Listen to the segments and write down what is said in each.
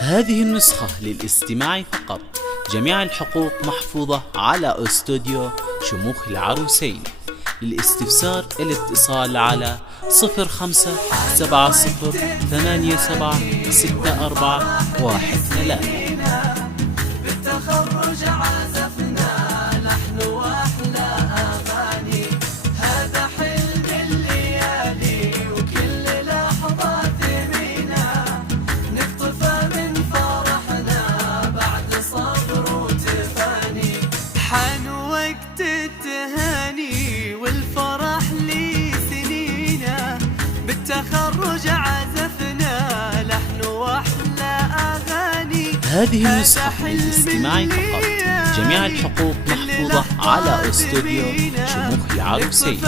هذه النسخة للاستماع فقط. جميع الحقوق محفوظة على استوديو شموخ العروسين. للاستفسار الاتصال على 0570876413. بالتخرج عزفنا لحن واحلى اغاني، هذا حلم الليالي وكل لحظة ثمينة، نقطفه من فرحنا بعد صبر وتفاني، حان وقت التهاني والفرح لي سنينا، بالتخرج عزفنا لحن واحلى اغاني. هذه النسخة للاستماع فقط. جميع الحقوق محفوظة على استوديو شموخ العروسين.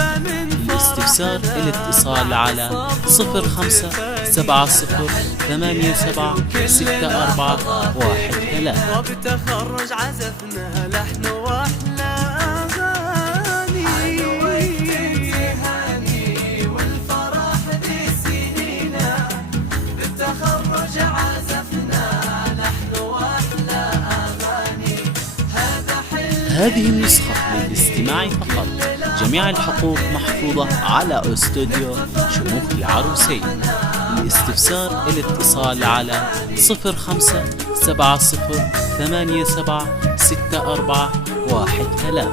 للاستفسار الاتصال على 0570876413. وبالتخرج عزفنا لحن واحلى اغاني، هاني والفرح ذي سنينا، بالتخرج عزفنا لحن واحلى اغاني، هذا حلم. هذه النسخة للاستماع فقط. جميع الحقوق محفوظة على استوديو شموخ العروسين. للاستفسار الاتصال على 0570876413.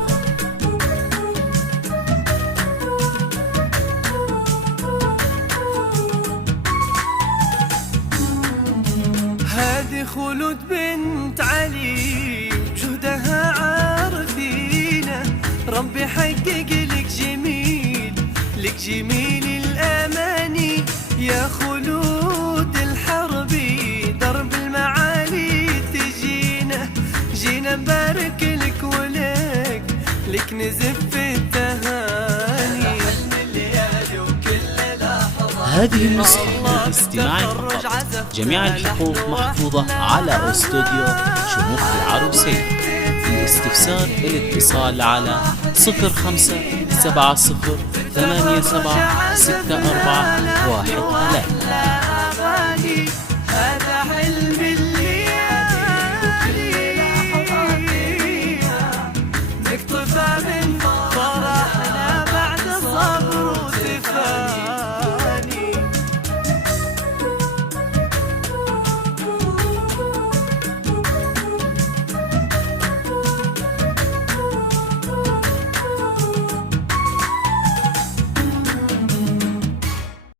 هذه خلود بنت علي وجهدها عارفينه، ربي حقق لك جميل، لك جميل الاماني، يا خلود الحربي درب المعالي تجينا، جينا نبارك لك ولك، لك نزف التهاني. هذه النسخة للاستماع فقط. جميع الحقوق محفوظة على استوديو شموخ العروسين. للاستفسار الاتصال على 0570876413.